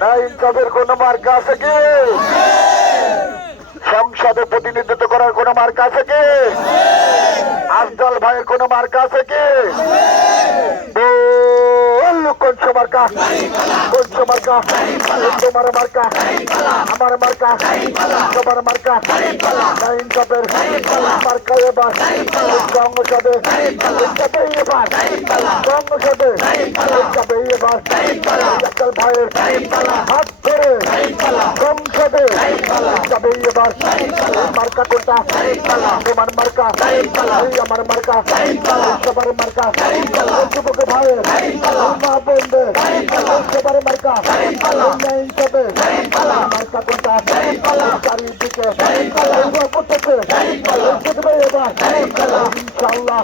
না ইনসাফের কোন মার্ক আছে কি? সংসদে প্রতিনিধিত্ব করার কোন মার্ক আছে কি? আফজাল ভাইয়ের কোন মার্ক আছে কি? মার্কা কোন মার্কা তোমার মার্কা আমার মার্কা তোমার মার্কা না ইনসাফের মার্কা এবার সংসদে ইনসাফে এবার সংসদে ইনসাফে এবার আফজাল ভাইয়ের হাত ধরে সংসদে যাবে এবার মার্কা কোনটা তোমার মার্কা এই আমার মার্কা সবার মার্কা যুবক ভাইয়ের মা বোনদের সবার মার্কা। নেই তবে মার্কা কোনটা? চারিদিকে। করতেছে। জিতবে এবার। ইনশাল্লাহ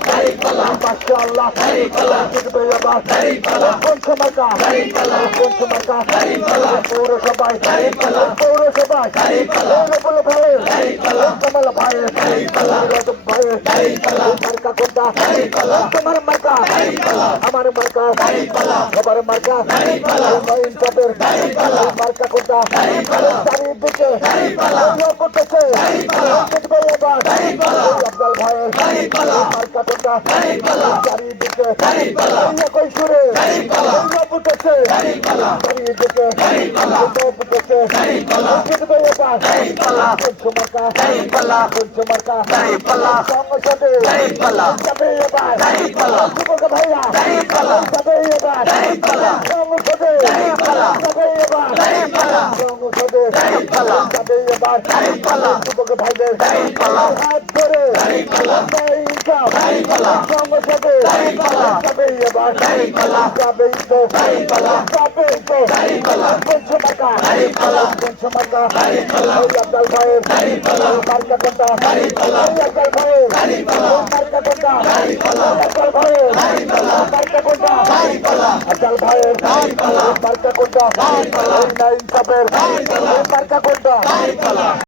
এবার। মার্কা। মার্কা। পৌরসভায়। পৌরসভায়। কমল মার্কা কোনটা তোমার মার্কা আমার মার্কা সবার মার্কা ইনসাফের মার্কা কোনটা চারিদিকে করতেছে ভাইয়ের মার্কা কোনটা চারিদিকে কই সুরে উঠেছে চারিদিকে উঠেছে জিতবে এবার সহ্য মার্কা সহ্য মার্কা সংসদে যাবে এবার যুবক ভাইয়া যাবে এবার সংসদে যাবে এবার সংসদে যাবে এবার যুবক ভাইদের হাত ধরে সংসদে যাবে এবার যাবে তো যাবে তো পঞ্চ মার্কা পঞ্চ মার্কা আব্দাল ভাইয়ের মার্কা কোনটা? আব্দাল ভাইয়ের মার্কা কোনটা? আব্দাল ভাইয়ের আব্দাল ভাইয়ের মার্কা কোনটা? নাইন কোনটা?